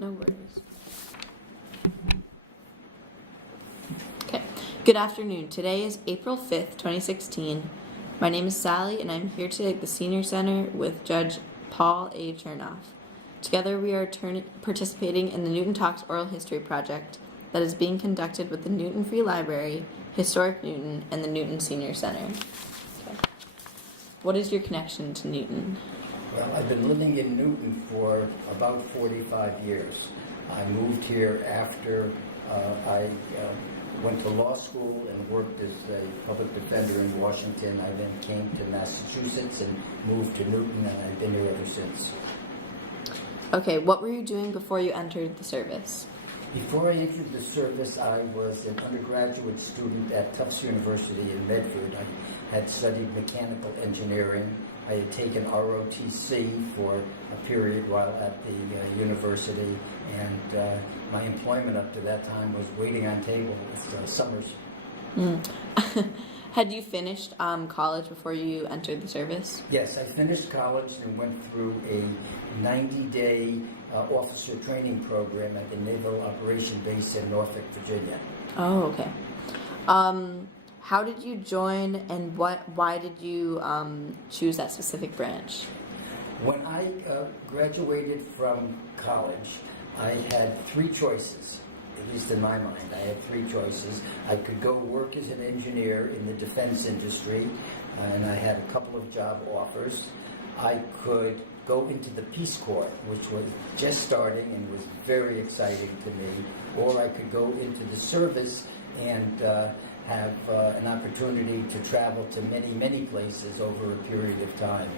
no worries. Okay, good afternoon. Today is April 5th, 2016. My name is Sally, and I'm here today at the Senior Center with Judge Paul A. Chernoff. Together we are participating in the Newton Talks Oral History Project that is being conducted with the Newton Free Library, Historic Newton, and the Newton Senior Center. Okay. What is your connection to Newton? Well, I've been living in Newton for about 45 years. I moved here after I went to law school and worked as a public defender in Washington. I then came to Massachusetts and moved to Newton, and I've been here ever since. Okay, what were you doing before you entered the service? Before I entered the service, I was an undergraduate student at Tufts University in Medford. I had studied mechanical engineering. I had taken ROTC for a period while at the university, and my employment up to that time was waiting on table with summers. Had you finished college before you entered the service? Yes, I finished college and went through a 90-day officer training program at the Naval Operation Base in Norfolk, Virginia. Oh, okay. How did you join, and why did you choose that specific branch? When I graduated from college, I had three choices, at least in my mind. I had three choices. I could go work as an engineer in the defense industry, and I had a couple of job offers. I could go into the Peace Corps, which was just starting and was very exciting to me, or I could go into the service and have an opportunity to travel to many, many places over a period of time.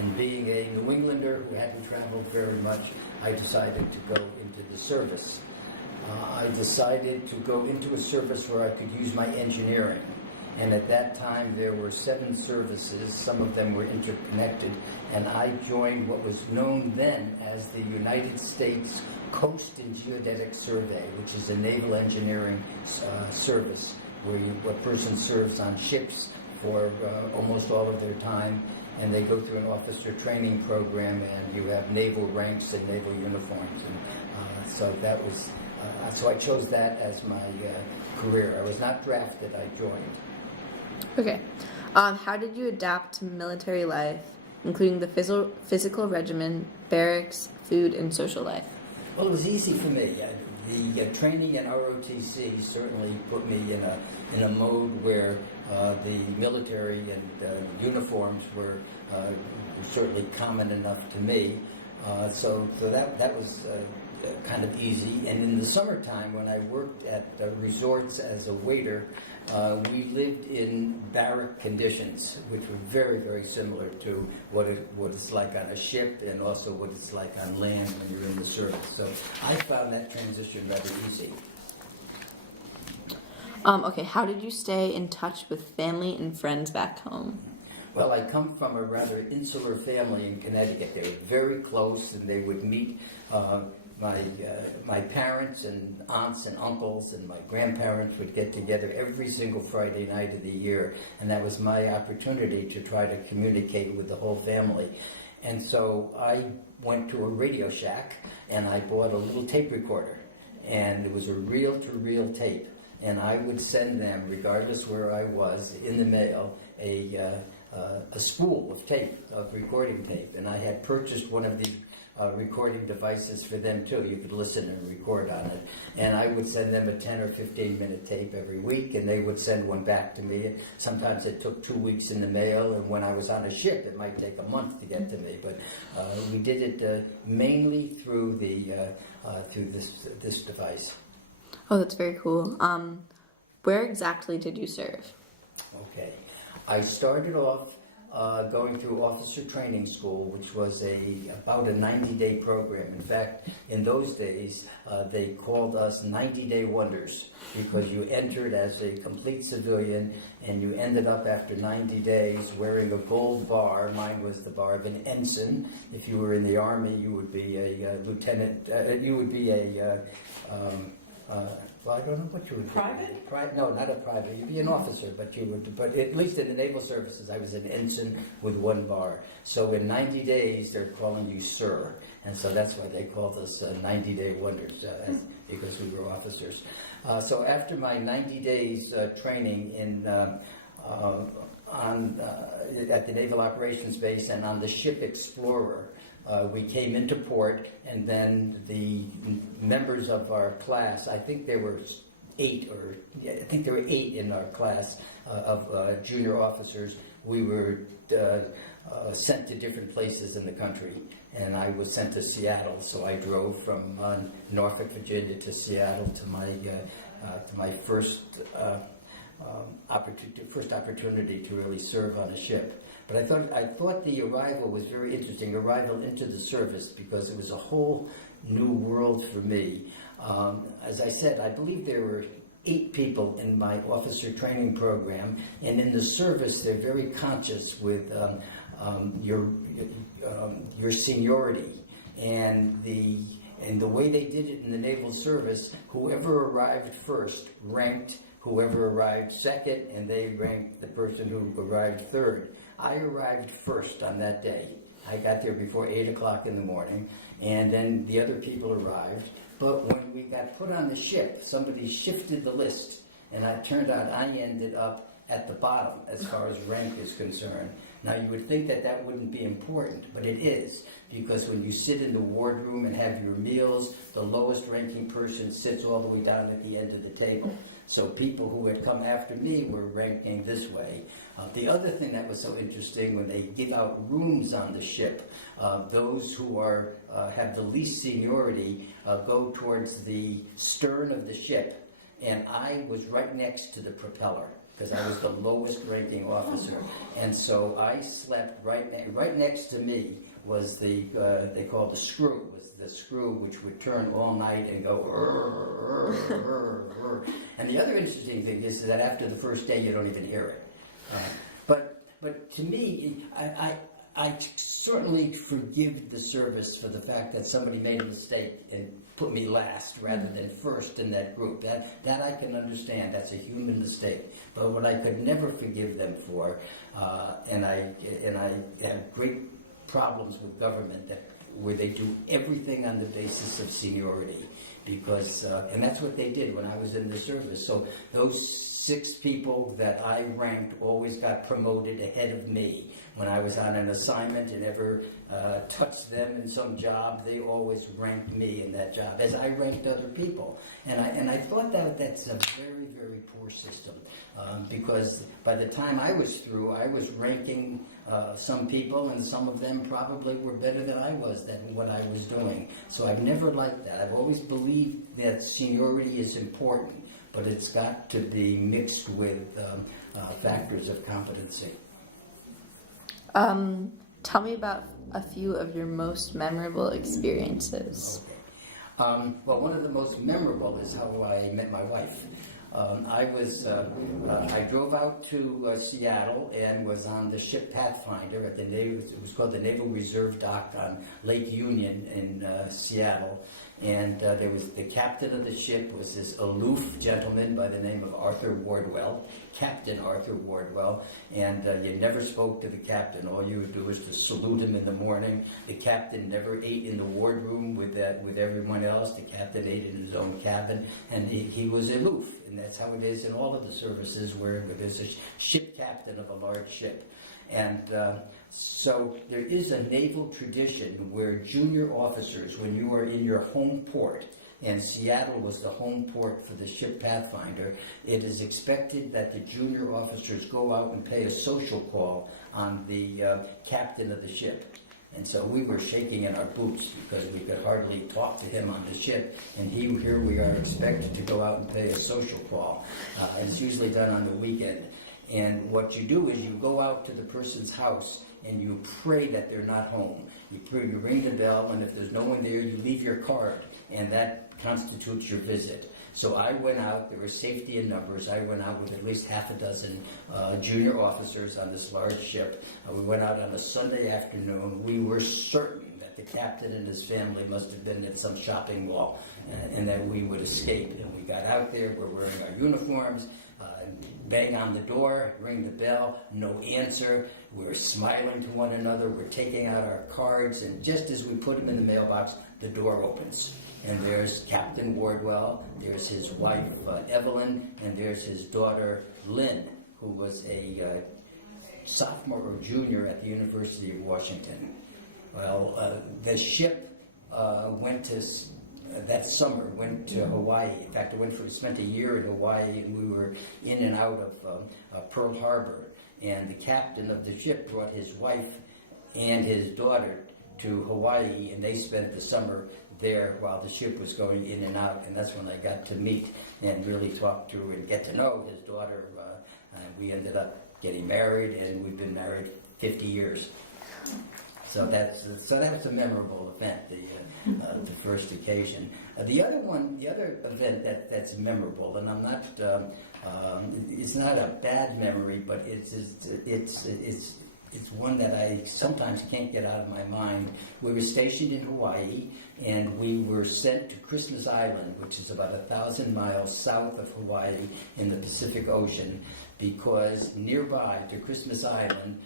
And being a New Englander who hadn't traveled very much, I decided to go into the service. I decided to go into a service where I could use my engineering. And at that time, there were 7 services. Some of them were interconnected. And I joined what was known then as the United States Coast and Geodetic Survey, which is a naval engineering service where a person serves on ships for almost all of their time. And they go through an officer training program, and you have naval ranks and naval uniforms. And so that was, so I chose that as my career. I was not drafted, I joined. Okay. How did you adapt to military life, including the physical regimen, barracks, food, and social life? Well, it was easy for me. The training in ROTC certainly put me in a mode where the military and uniforms were certainly common enough to me. So that was kind of easy. And in the summertime, when I worked at resorts as a waiter, we lived in barrack conditions, which were very, very similar to what it's like on a ship and also what it's like on land when you're in the service. So I found that transition rather easy. Okay, how did you stay in touch with family and friends back home? Well, I come from a rather insular family in Connecticut. They were very close, and they would meet my parents and aunts and uncles and my grandparents would get together every single Friday night of the year, and that was my opportunity to try to communicate with the whole family. And so I went to a Radio Shack, and I bought a little tape recorder, and it was a reel-to-reel tape, and I would send them, regardless where I was, in the mail, a spool of tape, of recording tape, and I had purchased one of the recording devices for them too. You could listen and record on it. And I would send them a 10 or 15 minute tape every week, and they would send one back to me. Sometimes it took 2 weeks in the mail, and when I was on a ship, it might take a month to get to me. But we did it mainly through this device. Oh, that's very cool. Where exactly did you serve? Okay. I started off going through officer training school, which was about a 90-day program. In fact, in those days, they called us 90-day wonders because you entered as a complete civilian and you ended up after 90 days wearing a gold bar. Mine was the bar of an ensign. If you were in the Army, you would be a lieutenant. You would be a well, I don't know what you would Private? No, not a private. You'd be an officer, but you would. But at least in the naval services, I was an ensign with one bar. So in 90 days, they're calling you sir, And so that's why they called us 90-day wonders, because we were officers. So after my 90 days training at the Naval Operations Base and on the ship Explorer, we came into port, and then the members of our class, I think there were 8 in our class of junior officers. We were sent to different places in the country, and I was sent to Seattle. So I drove from Norfolk, Virginia, to Seattle to my first opportunity to really serve on a ship. But I thought the arrival was very interesting, arrival into the service, because it was a whole new world for me. As I said, I believe there were 8 people in my officer training program, and in the service they're very conscious with your seniority, and the way they did it in the naval service, whoever arrived first ranked whoever arrived second, and they ranked the person who arrived third. I arrived first on that day. I got there before 8 o'clock in the morning, and then the other people arrived. But when we got put on the ship, somebody shifted the list, and it turned out I ended up at the bottom as far as rank is concerned. Now, you would think that that wouldn't be important, but it is, because when you sit in the wardroom and have your meals, the lowest ranking person sits all the way down at the end of the table. So people who had come after me were ranking this way. The other thing that was so interesting, when they give out rooms on the ship, those who have the least seniority go towards the stern of the ship, and I was right next to the propeller, because I was the lowest ranking officer. And so I slept right next to me was they called the screw, which would turn all night and go and the other interesting thing is that after the first day you don't even hear it. But to me, I certainly forgive the service for the fact that somebody made a mistake and put me last rather than first in that group. That I can understand. That's a human mistake. But what I could never forgive them for, and I have great problems with government where they do everything on the basis of seniority, because and that's what they did when I was in the service. So those 6 people that I ranked always got promoted ahead of me. When I was on an assignment and ever touched them in some job, they always ranked me in that job, as I ranked other people. And I thought that's a very, very poor system, because by the time I was through, I was ranking some people, and some of them probably were better than I was than what I was doing. So I've never liked that. I've always believed that seniority is important, but it's got to be mixed with factors of competency. Tell me about a few of your most memorable experiences. Okay. Well, one of the most memorable is how I met my wife. I drove out to Seattle and was on the ship Pathfinder at the Naval. It was called the Naval Reserve dock on Lake Union in Seattle. And there was the captain of the ship was this aloof gentleman by the name of Arthur Wardwell, Captain Arthur Wardwell, and you never spoke to the captain. All you would do was to salute him in the morning. The captain never ate in the wardroom with everyone else. The captain ate in his own cabin, and he was aloof. And that's how it is in all of the services where there's a ship captain of a large ship. And so there is a naval tradition where junior officers, when you are in your home port, and Seattle was the home port for the ship Pathfinder, it is expected that the junior officers go out and pay a social call on the captain of the ship. And so we were shaking in our boots because we could hardly talk to him on the ship, and here we are expected to go out and pay a social call. And it's usually done on the weekend. And what you do is you go out to the person's house and you pray that they're not home. You ring the bell, and if there's no one there, you leave your card, and that constitutes your visit. So I went out, there was safety in numbers, I went out with at least half a dozen junior officers on this large ship. We went out on a Sunday afternoon. We were certain that the captain and his family must have been at some shopping mall, and that we would escape. And we got out there, we're wearing our uniforms, bang on the door, ring the bell, no answer. We're smiling to one another, we're taking out our cards, and just as we put them in the mailbox, the door opens. And there's Captain Wardwell, there's his wife Evelyn, and there's his daughter Lynn, who was a sophomore or junior at the University of Washington. Well, the ship that summer went to Hawaii. In fact, spent a year in Hawaii, and we were in and out of Pearl Harbor. And the captain of the ship brought his wife and his daughter to Hawaii, and they spent the summer there while the ship was going in and out. And that's when I got to meet and really talk to and get to know his daughter. We ended up getting married, and we've been married 50 years. So that was a memorable event, the first occasion. The other event that's memorable, and I'm not, it's not a bad memory, but it's one that I sometimes can't get out of my mind. We were stationed in Hawaii, and we were sent to Christmas Island, which is about 1,000 miles south of Hawaii in the Pacific Ocean, because nearby to Christmas Island,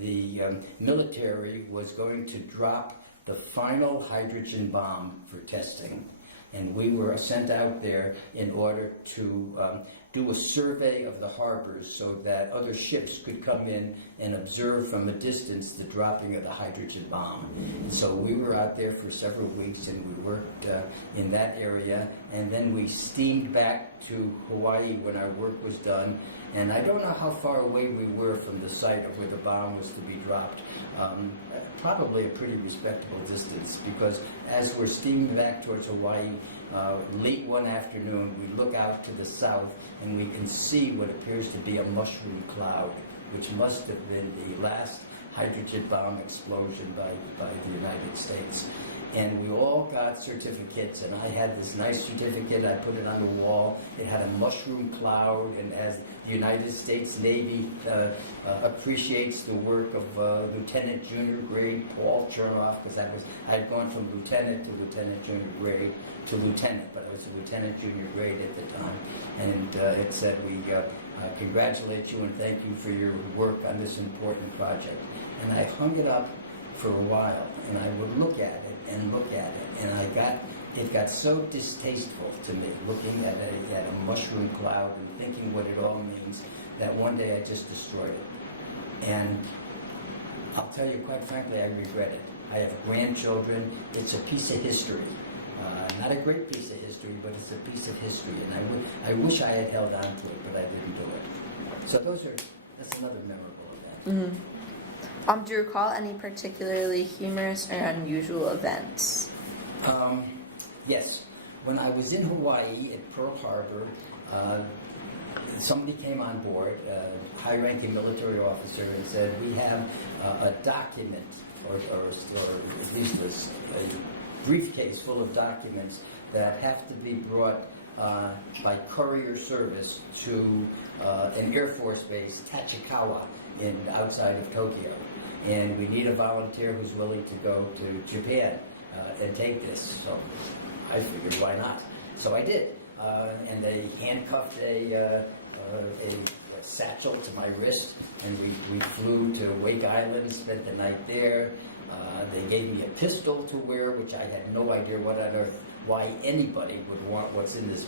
the military was going to drop the final hydrogen bomb for testing. And we were sent out there in order to do a survey of the harbors so that other ships could come in and observe from a distance the dropping of the hydrogen bomb. And so we were out there for several weeks, and we worked in that area, and then we steamed back to Hawaii when our work was done. And I don't know how far away we were from the site of where the bomb was to be dropped. Probably a pretty respectable distance, because as we're steaming back towards Hawaii, late one afternoon, we look out to the south and we can see what appears to be a mushroom cloud, which must have been the last hydrogen bomb explosion by the United States. And we all got certificates, and I had this nice certificate. I put it on the wall. It had a mushroom cloud, and as the United States Navy appreciates the work of Lieutenant Junior Grade Paul Chernoff, because I had gone from Lieutenant to Lieutenant Junior Grade to Lieutenant, but I was a Lieutenant Junior Grade at the time. And it said, we congratulate you and thank you for your work on this important project. And I hung it up for a while, and I would look at it, and it got so distasteful to me, looking at a mushroom cloud and thinking what it all means, that one day I just destroyed it. And I'll tell you, quite frankly, I regret it. I have grandchildren. It's a piece of history. Not a great piece of history, but it's a piece of history, and I wish I had held on to it, but I didn't do it. So that's another memorable event. Mm-hmm. Do you recall any particularly humorous or unusual events? Yes. When I was in Hawaii at Pearl Harbor, somebody came on board, a high-ranking military officer, and said, we have a document, or at least a briefcase full of documents that have to be brought by courier service to an Air Force base, Tachikawa, outside of Tokyo. And we need a volunteer who's willing to go to Japan and take this. So I figured, why not? So I did. And they handcuffed a satchel to my wrist, and we flew to Wake Island, spent the night there. They gave me a pistol to wear, which I had no idea why anybody would want what's in this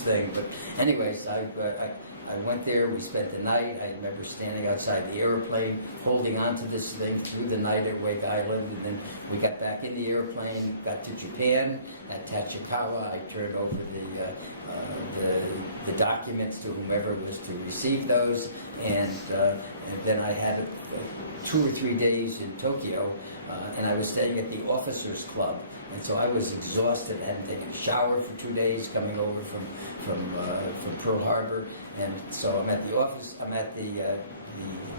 thing. But anyways, I went there, we spent the night. I remember standing outside the airplane, holding onto this thing through the night at Wake Island, and then we got back in the airplane, got to Japan. At Tachikawa, I turned over the documents to whomever was to receive those, and then I had 2 or 3 days in Tokyo, and I was staying at the Officers Club. And so I was exhausted, hadn't taken a shower for 2 days coming over from Pearl Harbor. And so I'm at the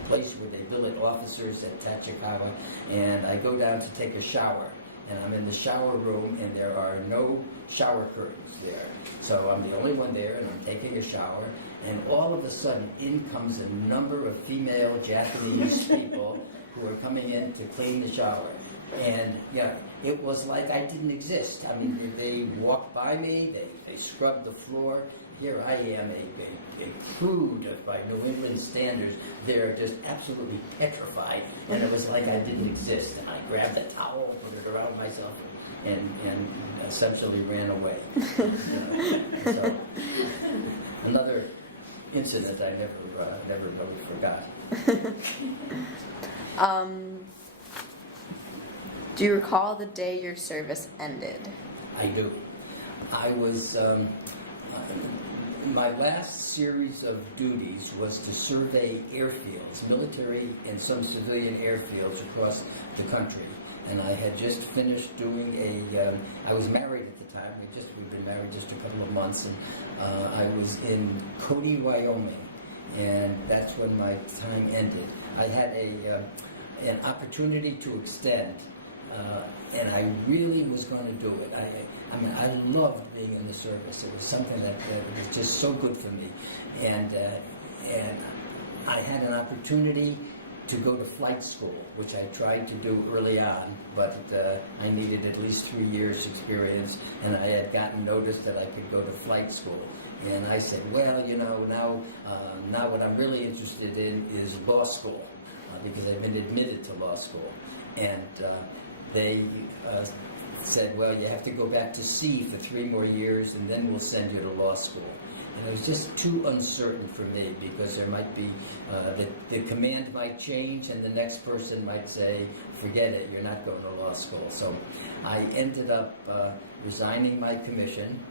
place where they billet officers at Tachikawa, and I go down to take a shower. And I'm in the shower room, and there are no shower curtains there. So I'm the only one there, and I'm taking a shower. And all of a sudden, in comes a number of female Japanese people who are coming in to clean the shower. And yeah, it was like I didn't exist. I mean, they walked by me, they scrubbed the floor. Here I am, a prude by New England standards. They're just absolutely petrified, and it was like I didn't exist. And I grabbed a towel, put it around myself, and essentially ran away. So, another incident I never really forgot. Do you recall the day your service ended? I do. I was, my last series of duties was to survey airfields, military and some civilian airfields across the country. And I had just finished doing I was married at the time, we'd been married just a couple of months, and I was in Cody, Wyoming, and that's when my time ended. I had an opportunity to extend, and I really was going to do it. I mean, I loved being in the service. It was something that was just so good for me, and I had an opportunity to go to flight school, which I tried to do early on, but I needed at least 3 years experience, and I had gotten notice that I could go to flight school. And I said, well, now what I'm really interested in is law school, because I've been admitted to law school. And they said, well, you have to go back to sea for 3 more years, and then we'll send you to law school. And it was just too uncertain for me, because there might be, the command might change, and the next person might say, forget it, you're not going to law school. So I ended up resigning my commission,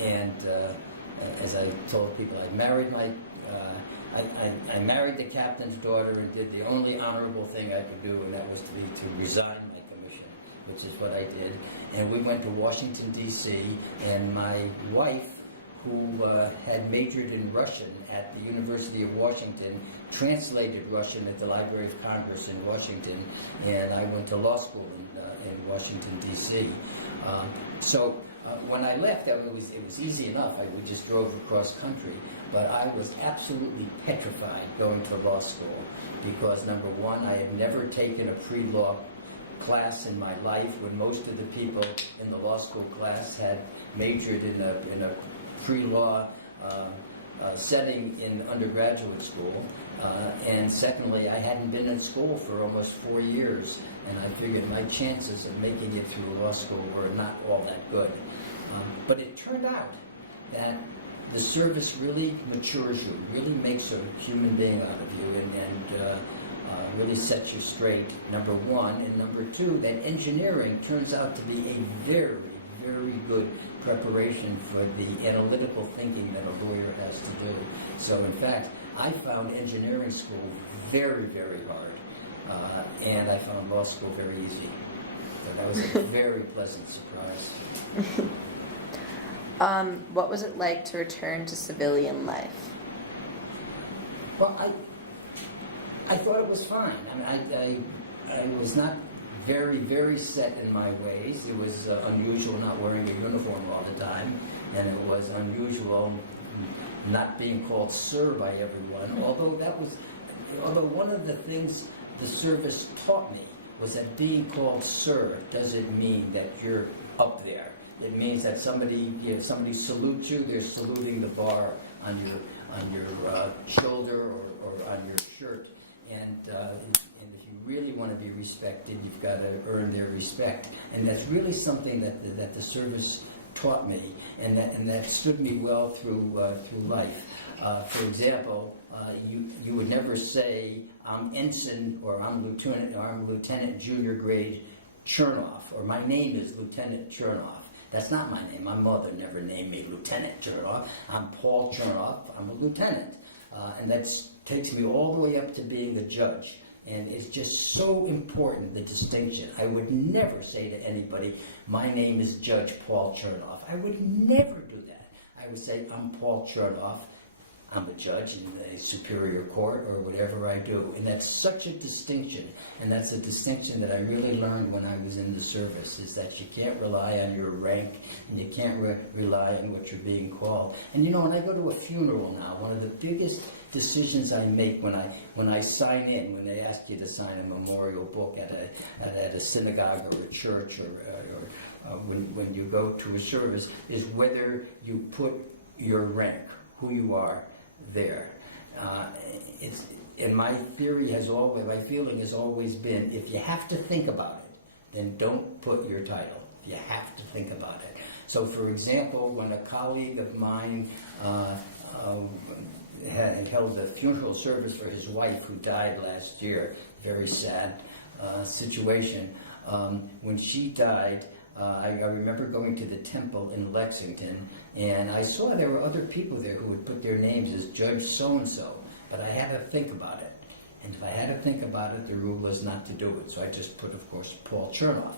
and as I told people, I married I married the captain's daughter and did the only honorable thing I could do, and that was to resign my commission, which is what I did. And we went to Washington, D.C., and my wife, who had majored in Russian at the University of Washington, translated Russian at the Library of Congress in Washington, and I went to law school in Washington, D.C. So when I left, it was easy enough. We just drove across country, but I was absolutely petrified going to law school, because number one, I had never taken a pre-law class in my life, when most of the people in the law school class had majored in a pre-law setting in undergraduate school, and secondly, I hadn't been in school for almost 4 years, and I figured my chances of making it through law school were not all that good. But it turned out that the service really matures you, really makes a human being out of you, and really sets you straight, number one. And number two, that engineering turns out to be a very, very good preparation for the analytical thinking that a lawyer has to do. So in fact, I found engineering school very, very hard, and I found law school very easy. So that was a very pleasant surprise. What was it like to return to civilian life? Well, I thought it was fine. I mean, I was not very, very set in my ways. It was unusual not wearing a uniform all the time, and it was unusual not being called sir by everyone. Although one of the things the service taught me was that being called sir doesn't mean that you're up there. It means that somebody salutes you, they're saluting the bar on your shoulder or on your shirt, and if you really want to be respected, you've got to earn their respect, and that's really something that the service taught me, and that stood me well through life. For example, you would never say I'm ensign or I'm lieutenant junior grade Chernoff, or my name is Lieutenant Chernoff. That's not my name. My mother never named me Lieutenant Chernoff. I'm Paul Chernoff. I'm a lieutenant. And that takes me all the way up to being a judge. And it's just so important, the distinction. I would never say to anybody, my name is Judge Paul Chernoff. I would never do that. I would say, I'm Paul Chernoff. I'm a judge in a superior court or whatever I do. And that's such a distinction. And that's a distinction that I really learned when I was in the service, is that you can't rely on your rank and you can't rely on what you're being called. And you know, when I go to a funeral now, one of the biggest decisions I make when I sign in, when they ask you to sign a memorial book at a synagogue or a church or when you go to a service, is whether you put your rank, who you are, there. And my theory has always, my feeling has always been, if you have to think about it, then don't put your title. You have to think about it. So, for example, when a colleague of mine had held a funeral service for his wife who died last year, very sad situation. When she died, I remember going to the temple in Lexington, and I saw there were other people there who would put their names as Judge so-and-so, but I had to think about it. And if I had to think about it, the rule was not to do it. So I just put, of course, Paul Chernoff.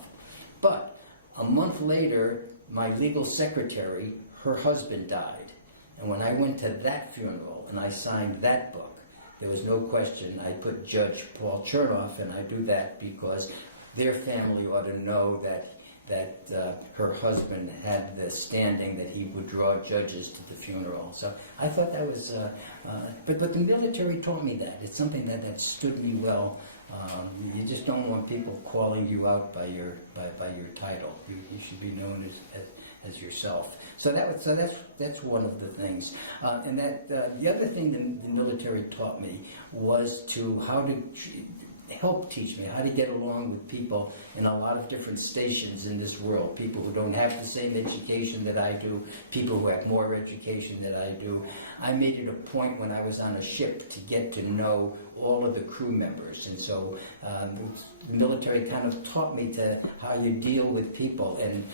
But a month later, my legal secretary, her husband died. And when I went to that funeral and I signed that book, there was no question. I put Judge Paul Chernoff, and I do that because their family ought to know that her husband had the standing that he would draw judges to the funeral. So I thought that was, but the military taught me that. It's something that stood me well. You just don't want people calling you out by your title. You should be known as yourself. So that's one of the things. And that the other thing the military taught me was how to help teach me how to get along with people in a lot of different stations in this world. People who don't have the same education that I do, people who have more education than I do. I made it a point when I was on a ship to get to know all of the crew members, and so the military kind of taught me how you deal with people, and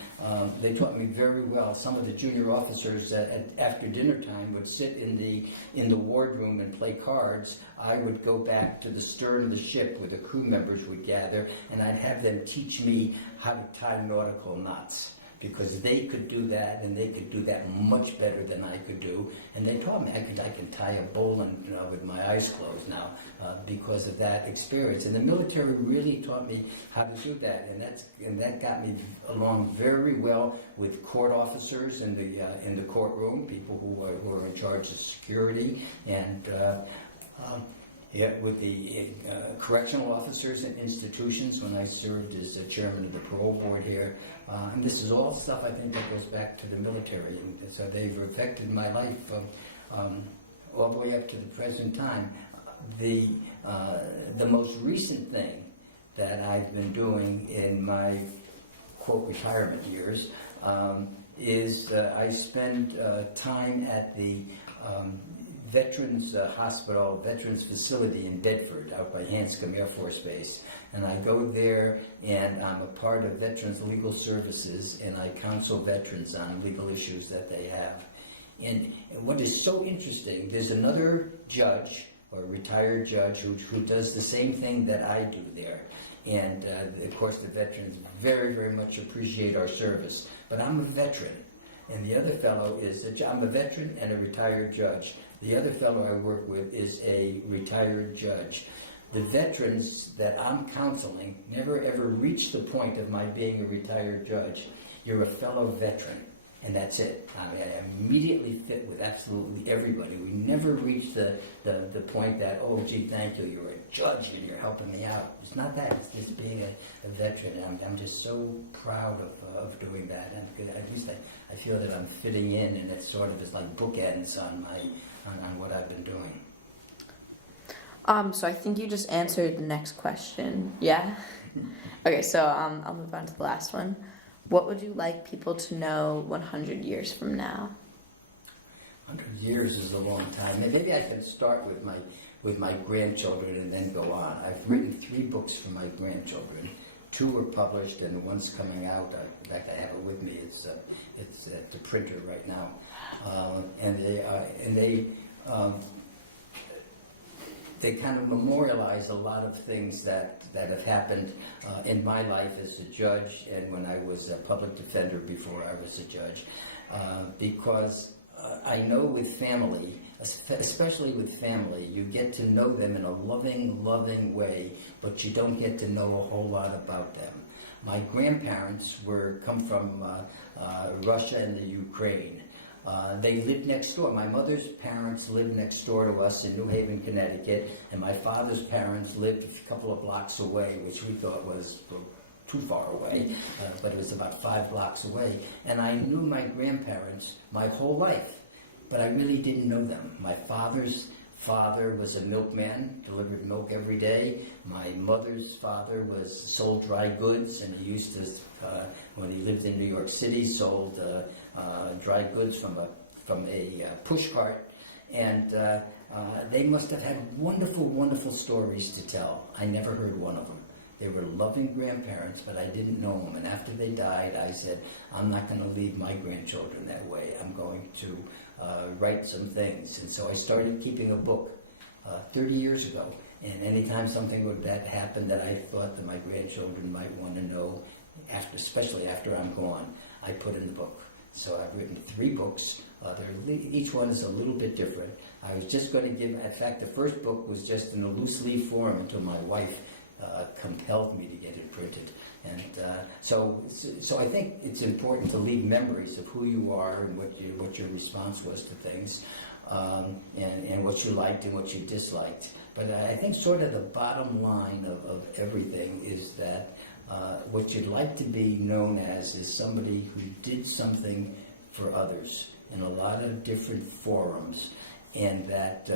they taught me very well. Some of the junior officers after dinner time would sit in the wardroom and play cards. I would go back to the stern of the ship where the crew members would gather, and I'd have them teach me how to tie nautical knots, because they could do that, and they could do that much better than I could do. And they taught me I can tie a bowline with my eyes closed now because of that experience. And the military really taught me how to do that, and that got me along very well with court officers in the courtroom, people who are in charge of security, and with the correctional officers and institutions when I served as the chairman of the parole board here. And this is all stuff I think that goes back to the military. And so they've affected my life all the way up to the present time. The most recent thing that I've been doing in my, quote, retirement years is I spend time at the Veterans Hospital, Veterans Facility in Bedford, out by Hanscom Air Force Base. And I go there, and I'm a part of Veterans Legal Services, and I counsel veterans on legal issues that they have. And what is so interesting, there's another judge, or retired judge, who does the same thing that I do there. And of course the veterans very, very much appreciate our service. But I'm a veteran, and the other fellow I'm a veteran and a retired judge. The other fellow I work with is a retired judge. The veterans that I'm counseling never ever reach the point of my being a retired judge. You're a fellow veteran, and that's it. I immediately fit with absolutely everybody. We never reach the point that, oh, gee, thank you, you're a judge and you're helping me out. It's not that. It's just being a veteran. I'm just so proud of doing that. And at least I feel that I'm fitting in, and it sort of is like bookends on what I've been doing. So I think you just answered the next question. Yeah? Okay, so I'll move on to the last one. What would you like people to know 100 years from now? 100 years is a long time. Maybe I can start with my grandchildren and then go on. I've written 3 books for my grandchildren. 2 were published, and one's coming out. In fact, I have it with me. It's at the printer right now. They kind of memorialize a lot of things that have happened in my life as a judge and when I was a public defender before I was a judge. Because I know with family, especially with family, you get to know them in a loving, loving way, but you don't get to know a whole lot about them. My grandparents come from Russia and the Ukraine. They lived next door. My mother's parents lived next door to us in New Haven, Connecticut, and my father's parents lived a couple of blocks away, which we thought was too far away, but it was about 5 blocks away. And I knew my grandparents my whole life, but I really didn't know them. My father's father was a milkman, delivered milk every day. My mother's father sold dry goods, and he used to, when he lived in New York City, sold dry goods from a push cart. And they must have had wonderful, wonderful stories to tell. I never heard one of them. They were loving grandparents, but I didn't know them. And after they died, I said, I'm not going to leave my grandchildren that way. I'm going to write some things. And so I started keeping a book 30 years ago. And anytime something like that happened that I thought that my grandchildren might want to know, especially after I'm gone, I put in the book. So I've written 3 books. Each one is a little bit different. I was just going to give, in fact, the first book was just in a loose leaf form until my wife compelled me to get it printed. And so I think it's important to leave memories of who you are and what your response was to things, and what you liked and what you disliked. But I think sort of the bottom line of everything is that what you'd like to be known as is somebody who did something for others in a lot of different forums, and that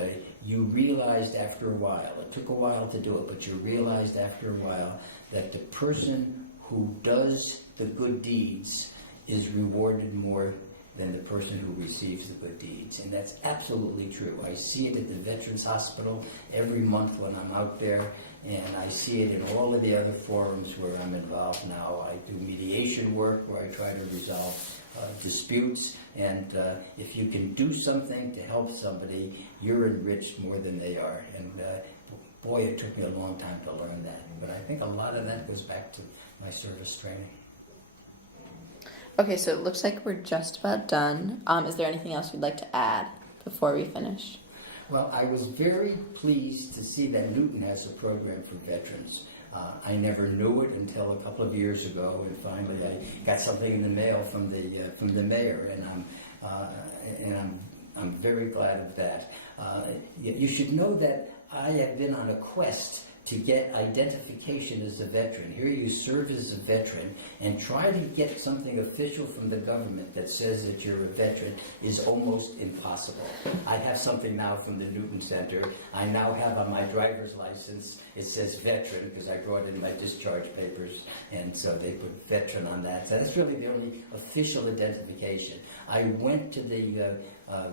you realized after a while, it took a while to do it, but you realized after a while that the person who does the good deeds is rewarded more than the person who receives the good deeds. And that's absolutely true. I see it at the Veterans Hospital every month when I'm out there, and I see it in all of the other forums where I'm involved now. I do mediation work where I try to resolve disputes, and if you can do something to help somebody, you're enriched more than they are. And boy, it took me a long time to learn that. But I think a lot of that goes back to my service training. Okay, so it looks like we're just about done. Is there anything else you'd like to add before we finish? Well, I was very pleased to see that Newton has a program for veterans. I never knew it until a couple of years ago, and finally I got something in the mail from the mayor, and I'm very glad of that. You should know that I have been on a quest to get identification as a veteran. Here you serve as a veteran, and try to get something official from the government that says that you're a veteran is almost impossible. I have something now from the Newton Center. I now have on my driver's license, it says veteran, because I brought in my discharge papers, and so they put veteran on that. So that's really the only official identification. I went to the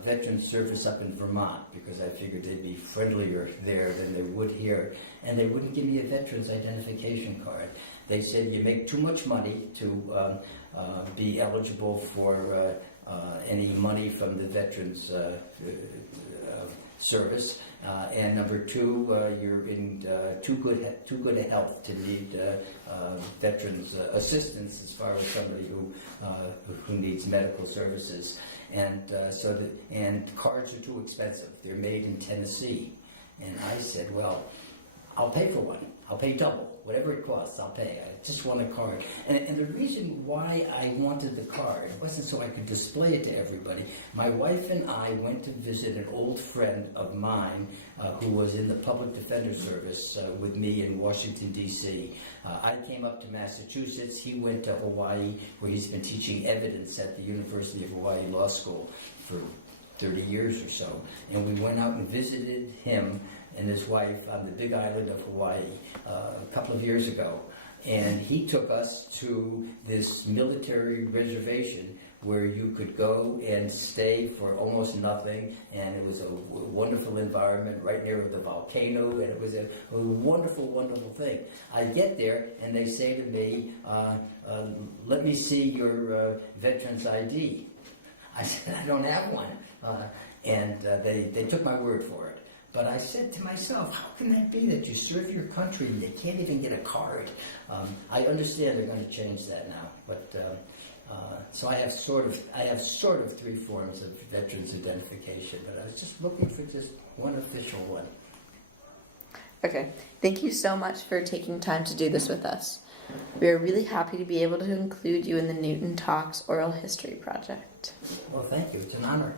Veterans Service up in Vermont because I figured they'd be friendlier there than they would here, and they wouldn't give me a veteran's identification card. They said you make too much money to be eligible for any money from the Veterans Service, and number 2, you're in too good a health to need veterans assistance as far as somebody who needs medical services. And and cards are too expensive. They're made in Tennessee. And I said, well, I'll pay for one. I'll pay double. Whatever it costs, I'll pay. I just want a card. And the reason why I wanted the card wasn't so I could display it to everybody. My wife and I went to visit an old friend of mine who was in the Public Defender Service with me in Washington, D.C. I came up to Massachusetts. He went to Hawaii, where he's been teaching evidence at the University of Hawaii Law School for 30 years or so. And we went out and visited him and his wife on the Big Island of Hawaii a couple of years ago. And he took us to this military reservation where you could go and stay for almost nothing, and it was a wonderful environment right near the volcano, and it was a wonderful, wonderful thing. I get there, and they say to me, let me see your veteran's ID. I said, I don't have one. And they took my word for it. But I said to myself, how can that be that you serve your country and you can't even get a card? I understand they're going to change that now, but So I have sort of three forms of veterans identification, but I was just looking for just one official one. Okay, thank you so much for taking time to do this with us. We are really happy to be able to include you in the Newton Talks Oral History Project. Well, thank you. It's an honor.